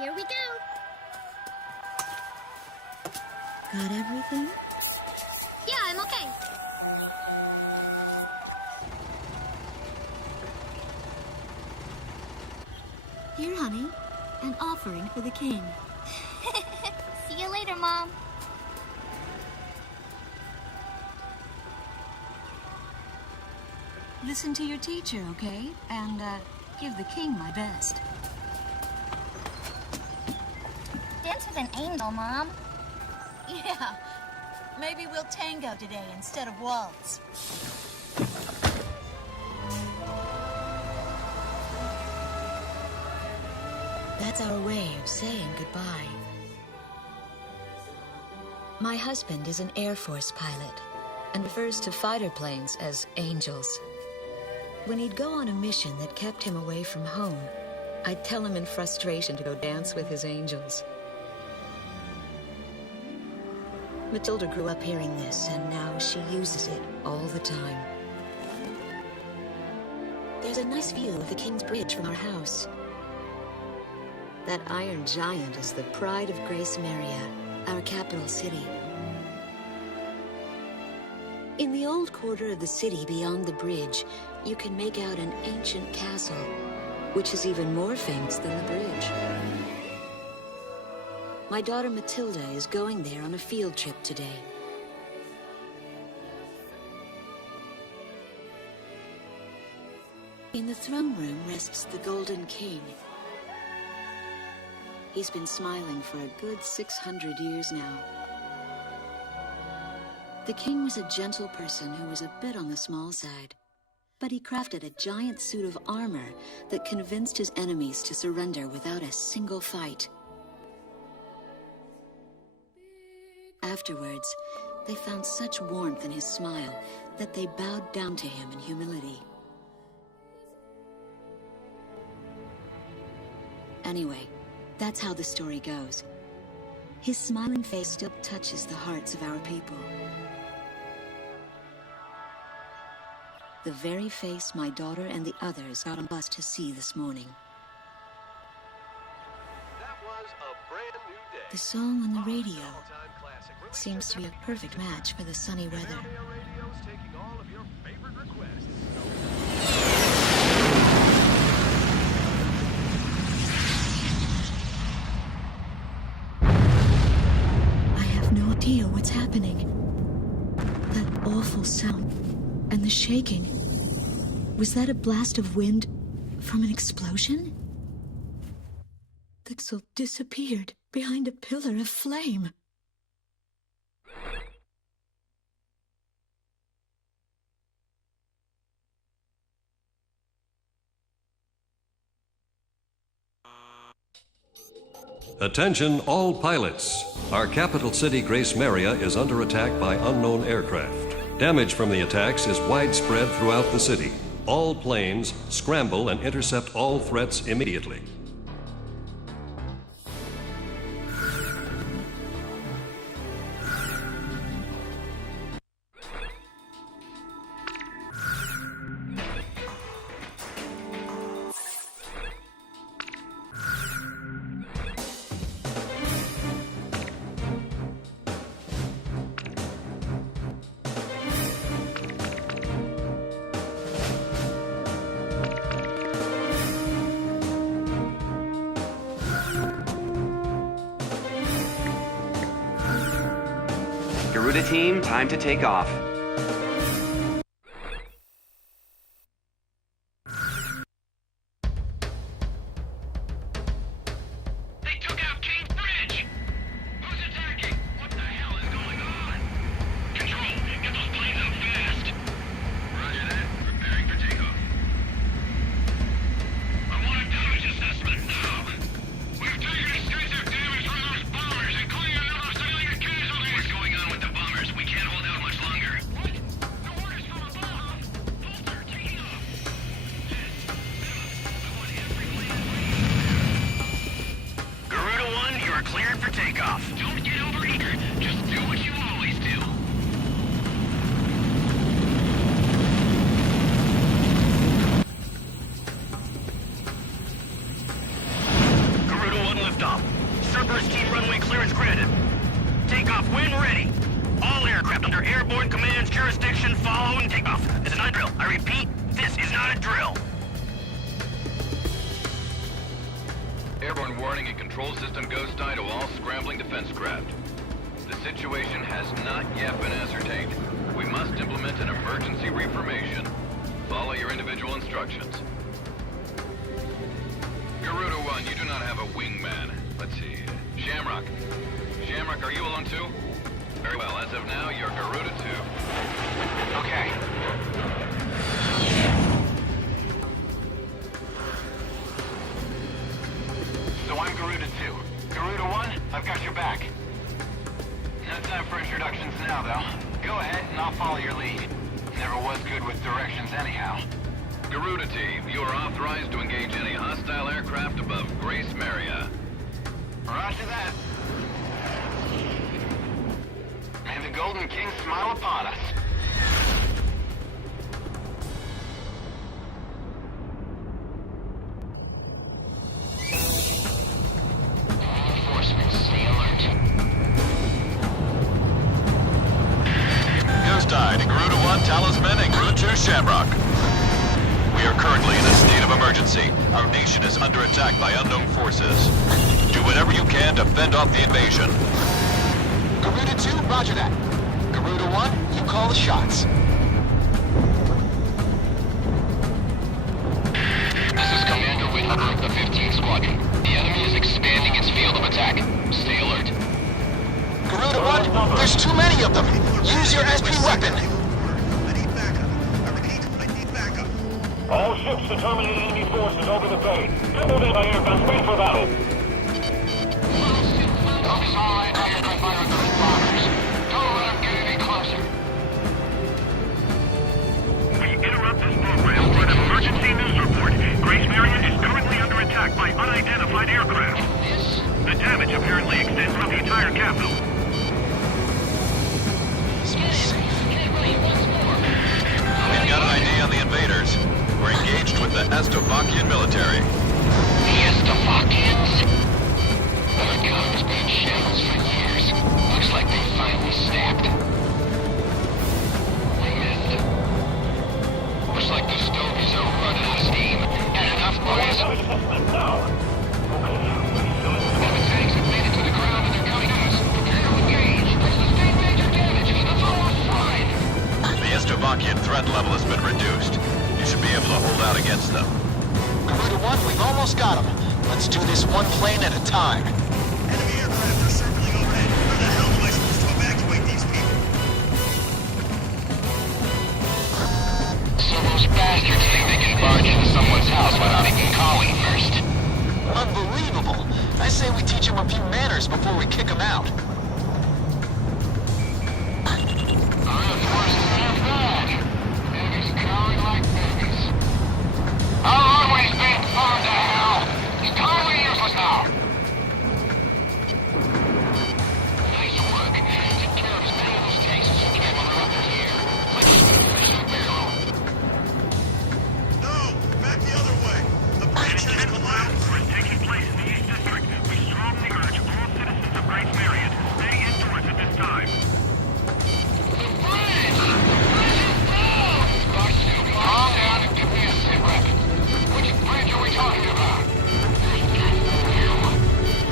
Here we go. Got everything? Yeah, I'm okay. Here, honey. An offering for the king. See you later, Mom. Listen to your teacher, okay? And, give the king my best. Dance with an angel, Mom. Yeah. Maybe we'll tango today instead of waltz. That's our way of saying goodbye. My husband is an Air Force pilot and refers to fighter planes as angels. When he'd go on a mission that kept him away from home, I'd tell him in frustration to go dance with his angels. Matilda grew up hearing this, and now she uses it all the time. There's a nice view of the King's Bridge from our house. That iron giant is the pride of Gracemeria, our capital city. In the old quarter of the city beyond the bridge, you can make out an ancient castle, which is even more famous than the bridge. My daughter Matilda is going there on a field trip today. In the throne room rests the Golden King. He's been smiling for a good 600 years now. The king was a gentle person who was a bit on the small side, but he crafted a giant suit of armor that convinced his enemies to surrender without a single fight. Afterwards, they found such warmth in his smile that they bowed down to him in humility. Anyway, that's how the story goes. His smiling face still touches the hearts of our people. The very face my daughter and the others got on a bus to see this morning. That was a brand new day. The song on the radio seems to be a perfect match for the sunny weather. Radio's taking all of your favorite requests. I have no idea what's happening. That awful sound and the shaking. Was that a blast of wind from an explosion? The castle disappeared behind a pillar of flame. Attention all pilots. Our capital city, Gracemeria, is under attack by unknown aircraft. Damage from the attacks is widespread throughout the city. All planes scramble and intercept all threats immediately. Garuda team, time to take off. They took out King's Bridge! Who's attacking? What the hell is going on? Control, get those planes up fast! Roger that. Preparing for takeoff. I want a damage assessment now! We've taken extensive damage from those bombers, including a number of civilian casualties! What's going on with the bombers? We can't hold out much longer. What? The orders from above! Bolter, taking off! 10, 7, I want every plane Garuda 1, you are cleared for takeoff. Don't get overeager. Just do what you always do. Garuda 1 liftoff. clearance granted. Takeoff when ready. All aircraft under airborne command's jurisdiction following takeoff. This is not a drill. I repeat, this is not a drill. Airborne warning and control system ghost eye to all scrambling defense craft. The situation has not yet been ascertained. We must implement an emergency reformation. Follow your individual instructions. Garuda 1, you do not have a wingman. Let's see. Shamrock. Shamrock, are you alone too? Very well. As of now, you're Garuda 2. Okay. So I'm Garuda 2. Garuda 1, I've got your back. No time for introductions now, though. Go ahead and I'll follow your lead. Never was good with directions anyhow. Garuda Team, you are authorized to engage any hostile aircraft above Gracemeria. Roger that. May the Golden King smile upon us. Reinforcements, stay alert. Ghost Eye to Garuda 1 Talisman and Garuda 2 Shamrock. We are currently in a state of emergency. Our nation is under attack by unknown forces. Do whatever you can to fend off the invasion. Garuda 2, roger that. Garuda 1, you call the shots. This is Commander Whitmer of the 15th Squadron. The enemy is expanding its field of attack. Stay alert. Garuda 1, there's too many of them. Use your SP weapon. I need backup. I repeat, I need backup. All ships to terminate enemy forces over the bay. Get moving by aircraft, wait for battle. Focus all right on your fire on those bombers. Don't let them get any closer. We interrupt this program for an emergency news report. Gracemeria is currently under attack by unidentified aircraft. The damage apparently extends throughout the entire capital. We've got an ID on the invaders. We're engaged with the Estovakian military. The Estovakians? Their economy's been in shambles for years. Looks like they finally snapped. We missed. Looks like the Stovies are running out of steam. And enough boys. Weapon tanks have made it to the ground and they're coming at us. Prepare to engage. Sustain major damage. That's almost fine. The Estovakian threat level has been reduced. You should be able to hold out against them. Garuda 1, we've almost got them. Let's do this one plane at a time. Enemy aircraft are circling overhead. Where the hell am I supposed to evacuate these people? So those bastards think they can barge into someone's house without even calling first. Unbelievable. I say we teach them a few manners before we kick them out. Reinforcements aren't bad. Enemies cowering like babies. Our runway's been burned to hell. It's totally useless now. Nice work. Take care of as many of those tanks as you can while they're up in the air. Like a fish in a barrel. No! Back the other way! The breach has collapsed! War is taking place in the East District. We strongly urge all citizens of Gracemeria to stay indoors at this time. The bridge! The bridge is down! Calm down and give me a sit rep. Which bridge are we talking about?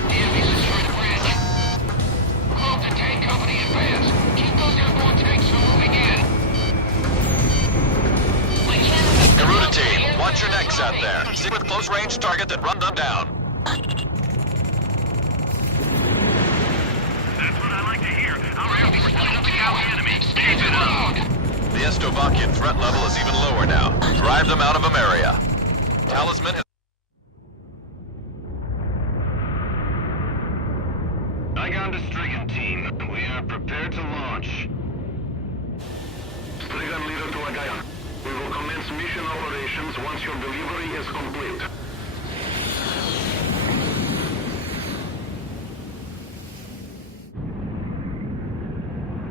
The enemy's destroyed the bridge. Move the tank company in advance. Keep those airborne tanks from moving in. Garuda Team, watch your necks out there. Stick with close-range targets and run them down. That's what I like to hear. Our Air Force is helping out the enemy. Keep it up! The Estovakian threat level is even lower now. Drive them out of Ameria. Talisman has... Saigon to Strigan Team. We are prepared to launch. Strigan leader to Agaya. We will commence mission operations once your delivery is complete.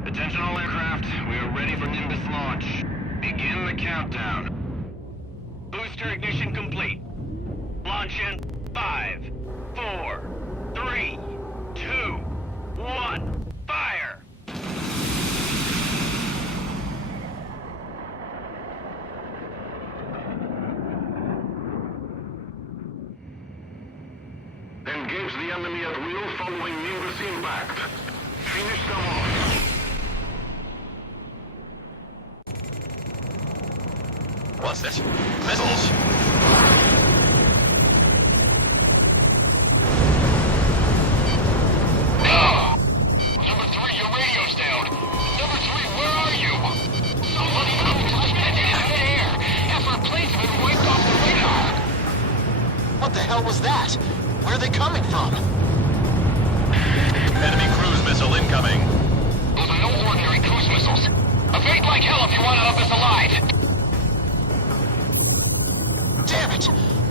Attention all aircraft. We are ready for Nimbus launch. Begin the countdown. Booster ignition complete. Launch in 5, 4, 3, 2, engage the enemy at will following Mingus impact. Finish them off. What's this? Missiles! Number 3, your radio's down. Number 3, where are you? Somebody knows. Suspended in midair. Half our plane's been wiped off the radar. What the hell was that? Where are they coming from? Enemy cruise missile incoming. Those are no ordinary cruise missiles. Evade like hell if you want out of this alive. Damn it!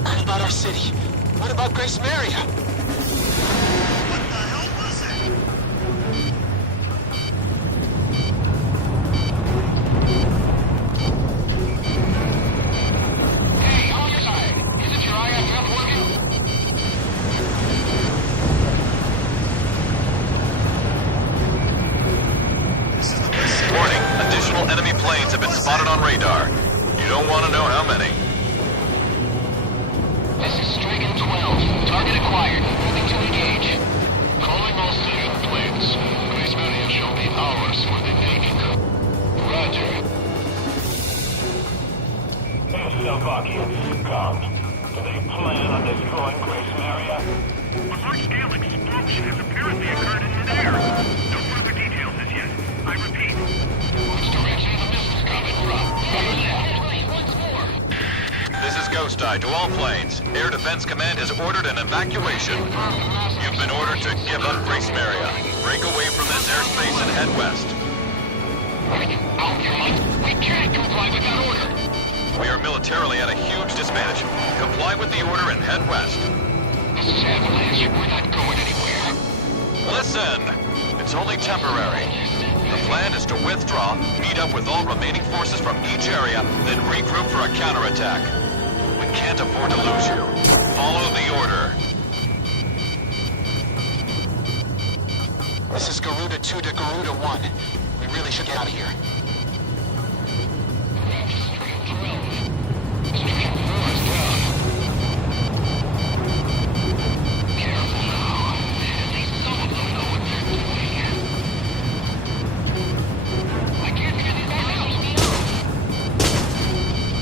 What about our city? What about Gracemeria? What the hell was it? Hey, on your side. Isn't your IFF working? Warning, additional enemy planes have been spotted on radar. You don't want to know how many. This is Strigan 12. Target acquired. Moving to engage. Calling all citizen planes. Gracemeria shall be ours for the taking. Roger. Estavakians come. Do they plan on destroying Gracemeria? A large-scale explosion has apparently occurred in midair. No further details as yet. I repeat. Which direction the missiles coming from? Once more. This is Ghost Eye to all planes. Air Defense Command has ordered an evacuation. You've been ordered to give up Gracemeria. Break away from this airspace and head west. Are you out your mind? We can't comply with that order. We are militarily at a huge disadvantage. Comply with the order and head west. This is Avalanche. We're not going anywhere. Listen! It's only temporary. The plan is to withdraw, meet up with all remaining forces from each area, then regroup for a counterattack. We can't afford to lose you. Follow the order. This is Garuda 2 to Garuda 1. We really should get out of here.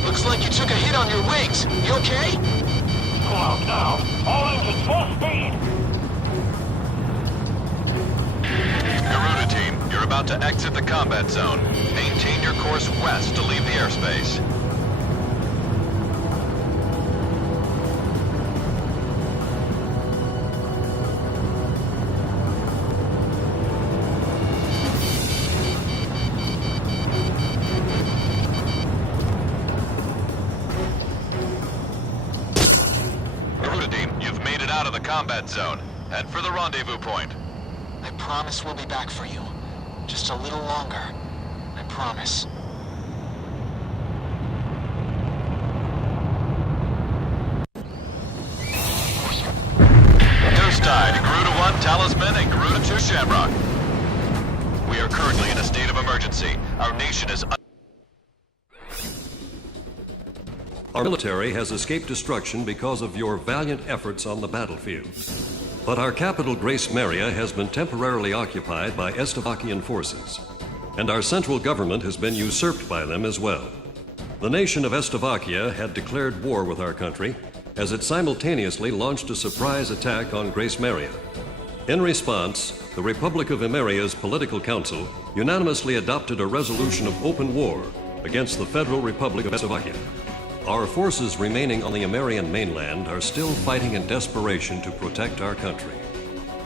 Looks like you took a hit on your wings. You okay? Pull out now. All engines full speed. Garuda team, you're about to exit the combat zone. Maintain your course west to leave the airspace. Garuda team, you've made it out of the combat zone. Head for the rendezvous point. I promise we'll be back for you. Just a little longer. I promise. Ghost Eye to Garuda 1 Talisman and Garuda 2 Shamrock. We are currently in a state of emergency. Our nation is Our military has escaped destruction because of your valiant efforts on the battlefield. But our capital, Gracemeria, has been temporarily occupied by Estavakian forces, and our central government has been usurped by them as well. The nation of Estavakia had declared war with our country as it simultaneously launched a surprise attack on Gracemeria. In response, the Republic of Emeria's Political Council unanimously adopted a resolution of open war against the Federal Republic of Estavakia. Our forces remaining on the Emerian mainland are still fighting in desperation to protect our country.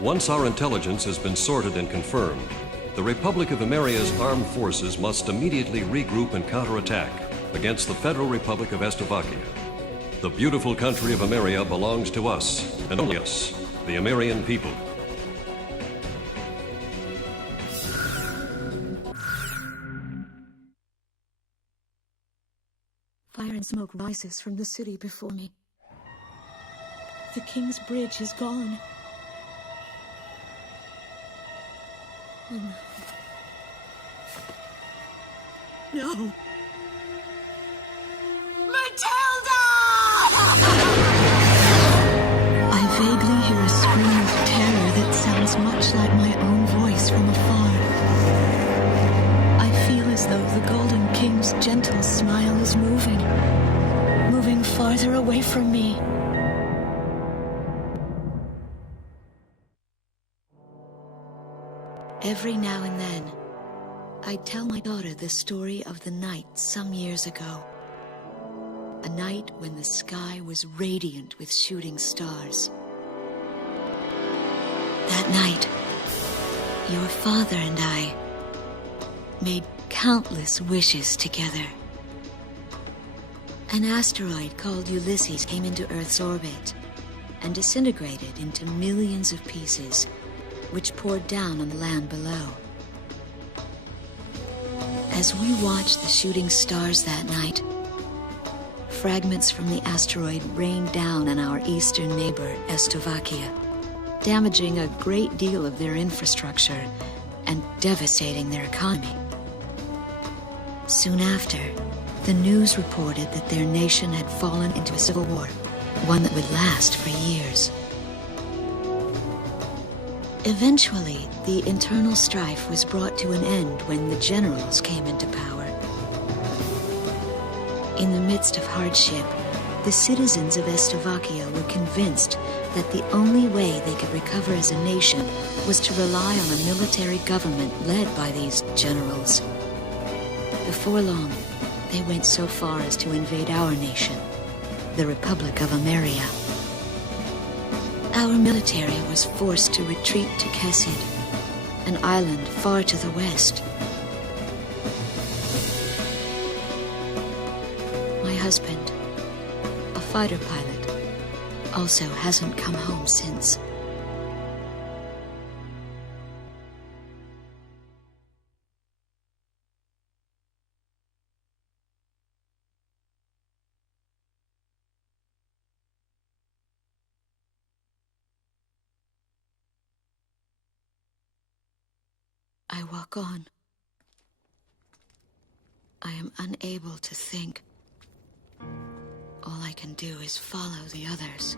Once our intelligence has been sorted and confirmed, the Republic of Emeria's armed forces must immediately regroup and counterattack against the Federal Republic of Estavakia. The beautiful country of Emeria belongs to us, and only us, the Emerian people. Fire and smoke rises from the city before me. The King's Bridge is gone. Oh no. No! Matilda! I vaguely hear a scream smile is moving. Moving farther away from me. Every now and then, I'd tell my daughter the story of the night some years ago. A night when the sky was radiant with shooting stars. That night, your father and I made countless wishes together. An asteroid called Ulysses came into Earth's orbit and disintegrated into millions of pieces, which poured down on the land below. As we watched the shooting stars that night, fragments from the asteroid rained down on our eastern neighbor, Slovakia, damaging a great deal of their infrastructure and devastating their economy. Soon after, the news reported that their nation had fallen into a civil war, one that would last for years. Eventually, the internal strife was brought to an end when the generals came into power. In the midst of hardship, the citizens of Slovakia were convinced that the only way they could recover as a nation was to rely on a military government led by these generals. Before long, they went so far as to invade our nation, the Republic of Ameria. Our military was forced to retreat to Kesid, an island far to the west. My husband, a fighter pilot, also hasn't come home since. I walk on. I am unable to think. All I can do is follow the others.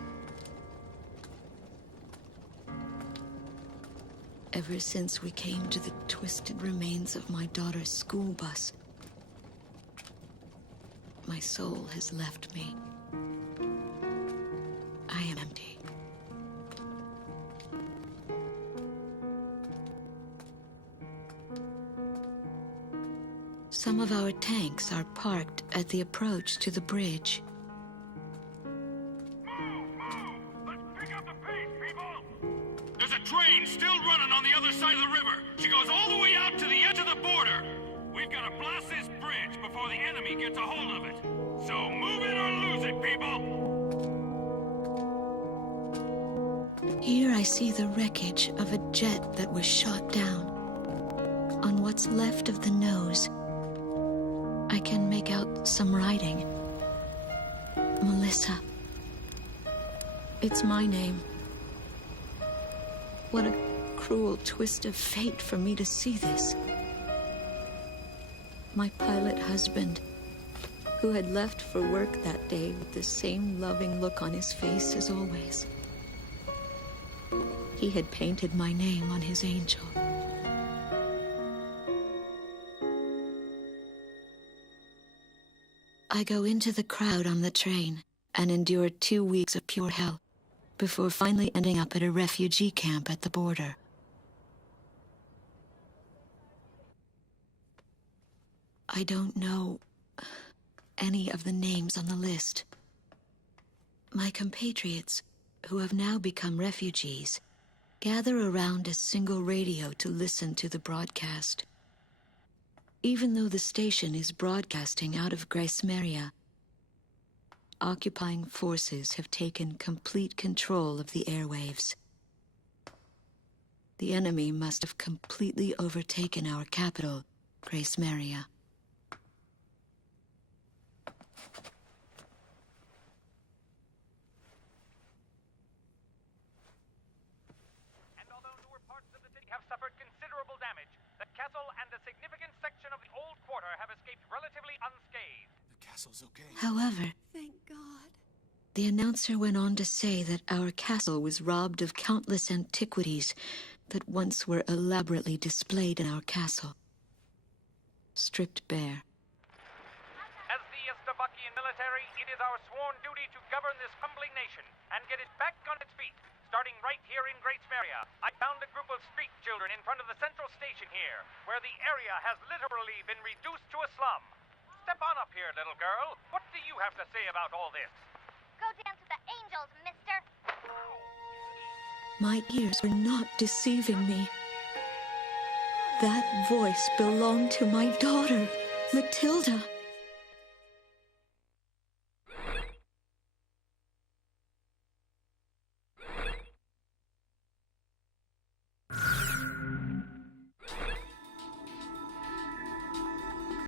Ever since we came to the twisted remains of my daughter's school bus, my soul has left me. I am empty. Some of our tanks are parked at the approach to the bridge. Let's pick up the pace, people! There's a train still running on the other side of the river. She goes all the way out to the edge of the border. We've got to blast this bridge before the enemy gets a hold of it. So move it or lose it, people! Here I see the wreckage of a jet that was shot down. On what's left of the nose, I can make out some writing. Melissa. It's my name. What a cruel twist of fate for me to see this. My pilot husband, who had left for work that day with the same loving look on his face as always. He had painted my name on his angel. I go into the crowd on the train and endure 2 weeks of pure hell before finally ending up at a refugee camp at the border. I don't know any of the names on the list. My compatriots, who have now become refugees, gather around a single radio to listen to the broadcast. Even though the station is broadcasting out of Gracemeria, occupying forces have taken complete control of the airwaves. The enemy must have completely overtaken our capital, Gracemeria. And although newer parts of the city have suffered considerable damage, the castle and a significant section of the old quarter have escaped relatively unscathed. The castle's okay. However, Thank God. the announcer went on to say that our castle was robbed of countless antiquities that once were elaborately displayed in our castle. Stripped bare. is our sworn duty to govern this humbling nation and get it back on its feet. Starting right here in Gracemeria, I found a group of street children in front of the central station here, where the area has literally been reduced to a slum. Step on up here, little girl. What do you have to say about all this? Go dance with the angels, mister. My ears were not deceiving me. That voice belonged to my daughter, Matilda.